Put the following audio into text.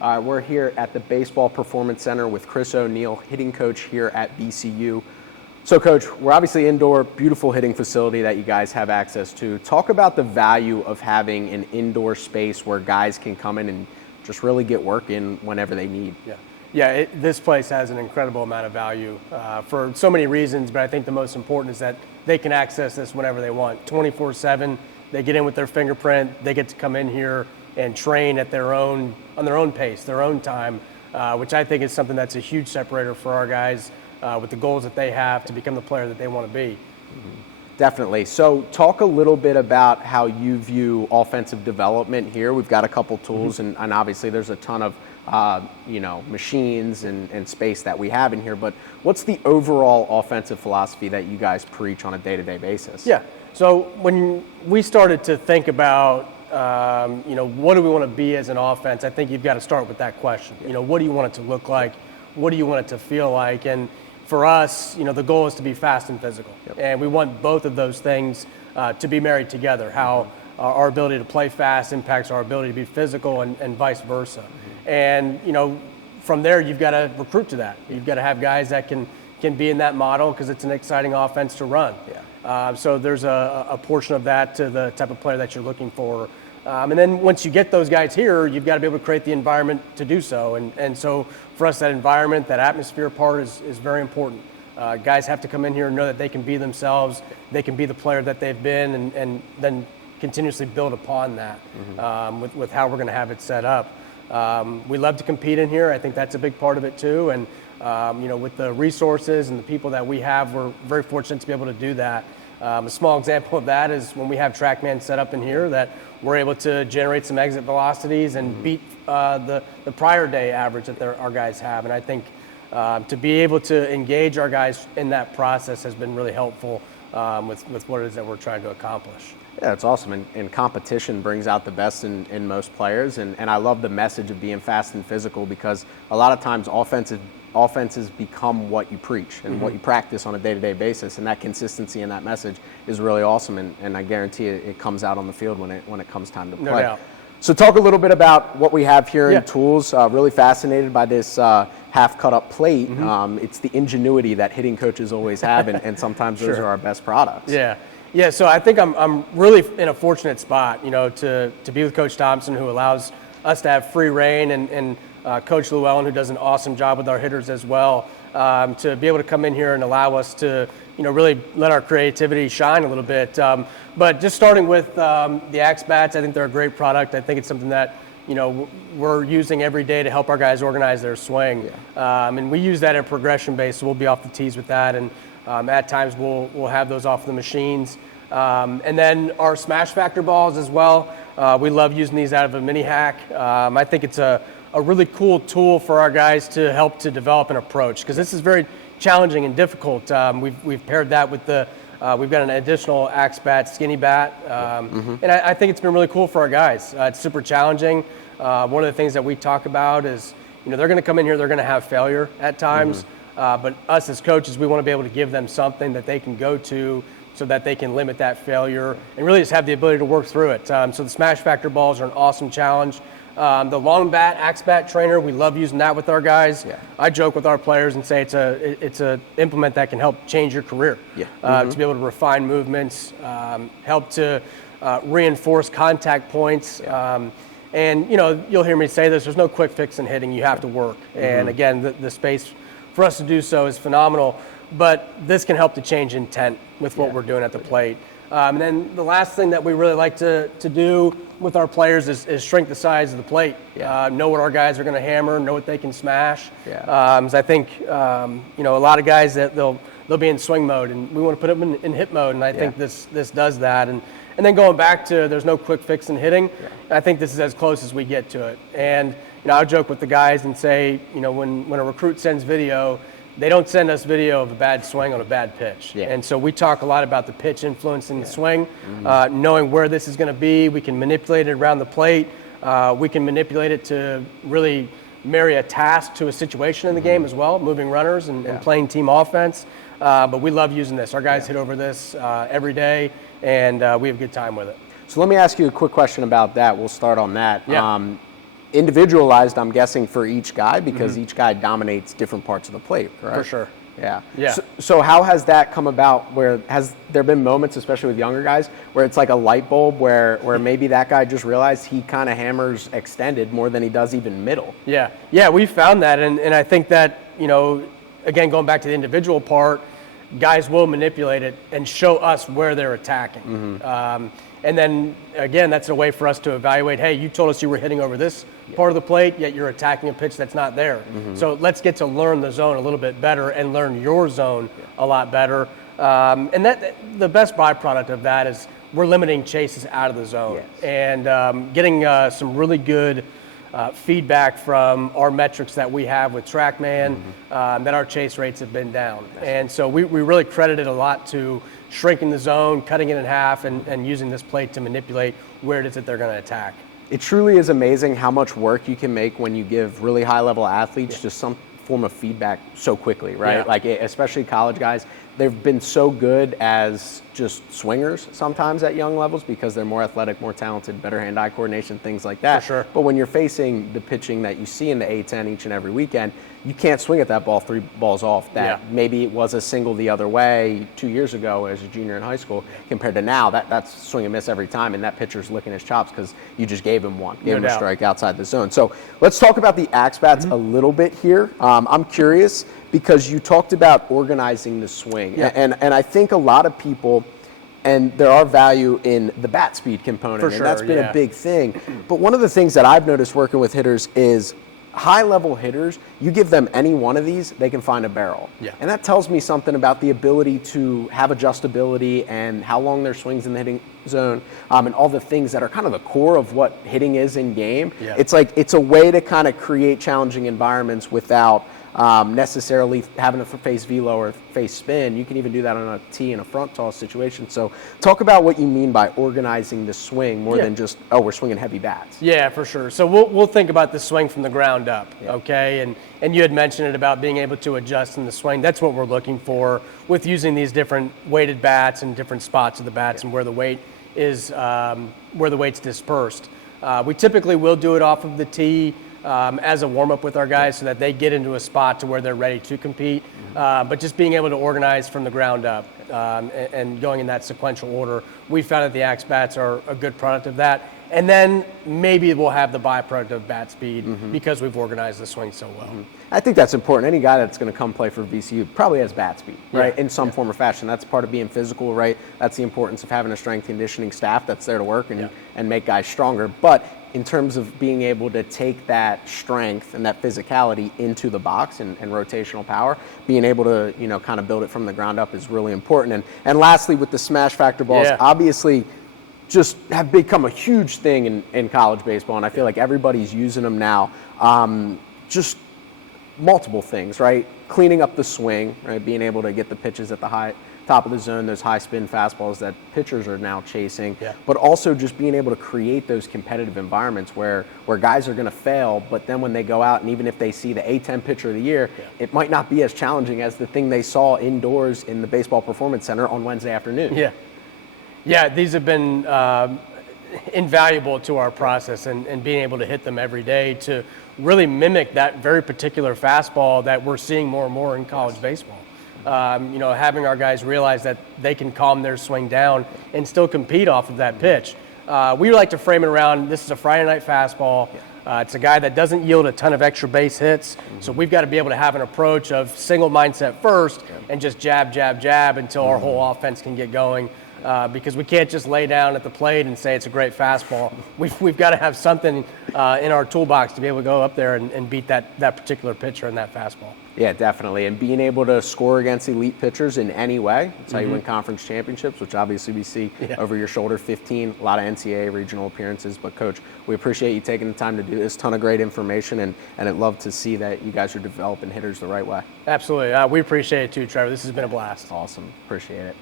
We're here at the Baseball Performance Center with Chris O'Neill, hitting coach here at VCU. So, Coach, we're obviously indoor, beautiful hitting facility that you guys have access to. Talk about the value of having an indoor space where guys can come in and just really get work in whenever they need. This place has an incredible amount of value for so many reasons, but I think the most important is that they can access this whenever they want, 24/7. They get in with their fingerprint. They get to come in here and train at on their own pace, their own time, which I think is something that's a huge separator for our guys with the goals that they have to become the player that they want to be. Definitely. So talk a little bit about how you view offensive development here. We've got a couple tools, and obviously there's a ton of machines and space that we have in here, but what's the overall offensive philosophy that you guys preach on a day-to-day basis? Yeah. So when we started to think about, what do we want to be as an offense, I think you've got to start with that question. What do you want it to look like? What do you want it to feel like? And for us, the goal is to be fast and physical. Yep. And we want both of those things to be married together, how our ability to play fast impacts our ability to be physical and vice versa. And, from there, you've got to recruit to that. You've got to have guys that can be in that model because it's an exciting offense to run. Yeah. So there's a portion of that to the type of player that you're looking for. And then once you get those guys here, you've got to be able to create the environment to do so. And so for us, that environment, that atmosphere part is very important. Guys have to come in here and know that they can be themselves, they can be the player that they've been, and then continuously build upon that with how we're going to have it set up. We love to compete in here. I think that's a big part of it too. And with the resources and the people that we have, we're very fortunate to be able to do that. A small example of that is when we have TrackMan set up in here, that we're able to generate some exit velocities and beat the prior day average that our guys have. And I think to be able to engage our guys in that process has been really helpful with what it is that we're trying to accomplish. Yeah, it's awesome. And competition brings out the best in most players. And I love the message of being fast and physical because a lot of times offenses become what you preach and what you practice on a day-to-day basis. And that consistency and that message is really awesome. And I guarantee it comes out on the field when it comes time to play. No doubt. So talk a little bit about what we have here in tools. Really fascinated by this half cut up plate. It's the ingenuity that hitting coaches always have, and sometimes those are our best products. Yeah, so I think I'm really in a fortunate spot, to be with Coach Thompson, who allows us to have free reign, and Coach Llewellyn, who does an awesome job with our hitters as well, to be able to come in here and allow us to, really let our creativity shine a little bit. But just starting with the Axe bats, I think they're a great product. I think it's something that, we're using every day to help our guys organize their swing. And we use that in progression base, so we'll be off the tees with that. And at times we'll have those off the machines. And then our smash factor balls as well. We love using these out of a mini hack. I think it's a really cool tool for our guys to help to develop an approach, because this is very challenging and difficult. We've paired that with we've got an additional Axe bat, skinny bat. And I think it's been really cool for our guys. It's super challenging. One of the things that we talk about is, they're going to come in here, they're going to have failure at times. But us as coaches, we want to be able to give them something that they can go to so that they can limit that failure and really just have the ability to work through it. So the smash factor balls are an awesome challenge. The long bat, Axe bat trainer, we love using that with our guys. I joke with our players and say it's a implement that can help change your career. To be able to refine movements, help to reinforce contact points. And you'll hear me say this, there's no quick fix in hitting, you have to work. And again, the space for us to do so is phenomenal, but this can help to change intent with what we're doing at the plate. And then the last thing that we really like to do with our players is shrink the size of the plate. Know what our guys are going to hammer, know what they can smash. So I think a lot of guys that they'll be in swing mode, and we want to put them in hit mode, and I think this does that. And then going back to there's no quick fix in hitting, I think this is as close as we get to it. And I joke with the guys and say, when a recruit sends video, they don't send us video of a bad swing on a bad pitch. And so we talk a lot about the pitch influencing the swing, knowing where this is going to be. We can manipulate it around the plate. We can manipulate it to really marry a task to a situation in the game as well, moving runners and playing team offense. But we love using this. Our guys hit over this every day, and we have a good time with it. So let me ask you a quick question about that. We'll start on that. individualized, I'm guessing, for each guy because each guy dominates different parts of the plate, correct? For sure. Yeah. Yeah. So how has that come about? Where has there been moments, especially with younger guys, where it's like a light bulb where maybe that guy just realized he kind of hammers extended more than he does even middle? Yeah. Yeah, we found that. And I think that, again, going back to the individual part, guys will manipulate it and show us where they're attacking. And then, again, that's a way for us to evaluate, hey, you told us you were hitting over this part of the plate, yet you're attacking a pitch that's not there. So let's get to learn the zone a little bit better and learn your zone a lot better. And that the best byproduct of that is we're limiting chases out of the zone and getting some really good feedback from our metrics that we have with TrackMan that our chase rates have been down. And so we really credit it a lot to shrinking the zone, cutting it in half, and using this plate to manipulate where it is that they're going to attack. It truly is amazing how much work you can make when you give really high-level athletes just some form of feedback so quickly, right? Yeah. Like, especially college guys, they've been so good as just swingers sometimes at young levels because they're more athletic, more talented, better hand-eye coordination, things like that. For sure. But when you're facing the pitching that you see in the A-10 each and every weekend, you can't swing at that ball 3 balls off. That maybe it was a single the other way 2 years ago as a junior in high school compared to now. That's swing and miss every time, and that pitcher's licking his chops because you just gave him one, gave him a strike outside the zone. So let's talk about the axe bats a little bit here. I'm curious because you talked about organizing the swing, and I think a lot of people. And there are value in the bat speed component, For sure, and that's been a big thing. But one of the things that I've noticed working with hitters is high-level hitters, you give them any one of these, they can find a barrel. Yeah. And that tells me something about the ability to have adjustability and how long their swings in the hitting zone, and all the things that are kind of the core of what hitting is in game. Yeah. It's like it's a way to kind of create challenging environments without necessarily having to face velo or face spin. You can even do that on a tee and a front toss situation. So talk about what you mean by organizing the swing more than just, we're swinging heavy bats. Yeah, for sure. So we'll think about the swing from the ground up, okay? And you had mentioned it about being able to adjust in the swing. That's what we're looking for with using these different weighted bats and different spots of the bats and where the weight is, where the weight's dispersed. We typically will do it off of the tee as a warm-up with our guys so that they get into a spot to where they're ready to compete. But just being able to organize from the ground up and going in that sequential order, we found that the axe bats are a good product of that. And then maybe we'll have the byproduct of bat speed because we've organized the swing so well. I think that's important. Any guy that's going to come play for VCU probably has bat speed, right, in some form or fashion. That's part of being physical, right? That's the importance of having a strength conditioning staff that's there to work and make guys stronger. But in terms of being able to take that strength and that physicality into the box and rotational power, being able to, kind of build it from the ground up is really important. And lastly, with the smash factor balls, obviously just have become a huge thing in college baseball, and I feel like everybody's using them now. Just multiple things, right? Cleaning up the swing, right? Being able to get the pitches at the high top of the zone, those high spin fastballs that pitchers are now chasing, but also just being able to create those competitive environments where guys are going to fail, but then when they go out and even if they see the A-10 pitcher of the year, it might not be as challenging as the thing they saw indoors in the Baseball Performance Center on Wednesday afternoon. Yeah, these have been invaluable to our process and being able to hit them every day to really mimic that very particular fastball that we're seeing more and more in college baseball. Having our guys realize that they can calm their swing down and still compete off of that pitch. We like to frame it around, this is a Friday night fastball. It's a guy that doesn't yield a ton of extra base hits, so we've got to be able to have an approach of single mindset first and just jab, jab, jab until our whole offense can get going. Because we can't just lay down at the plate and say it's a great fastball. We've got to have something in our toolbox to be able to go up there and beat that particular pitcher in that fastball. Yeah, definitely. And being able to score against elite pitchers in any way, that's how you win conference championships, which obviously we see over your shoulder, 15, a lot of NCAA regional appearances. But, Coach, we appreciate you taking the time to do this. Ton of great information, and I'd love to see that you guys are developing hitters the right way. Absolutely. We appreciate it too, Trevor. This has been a blast. Awesome. Appreciate it.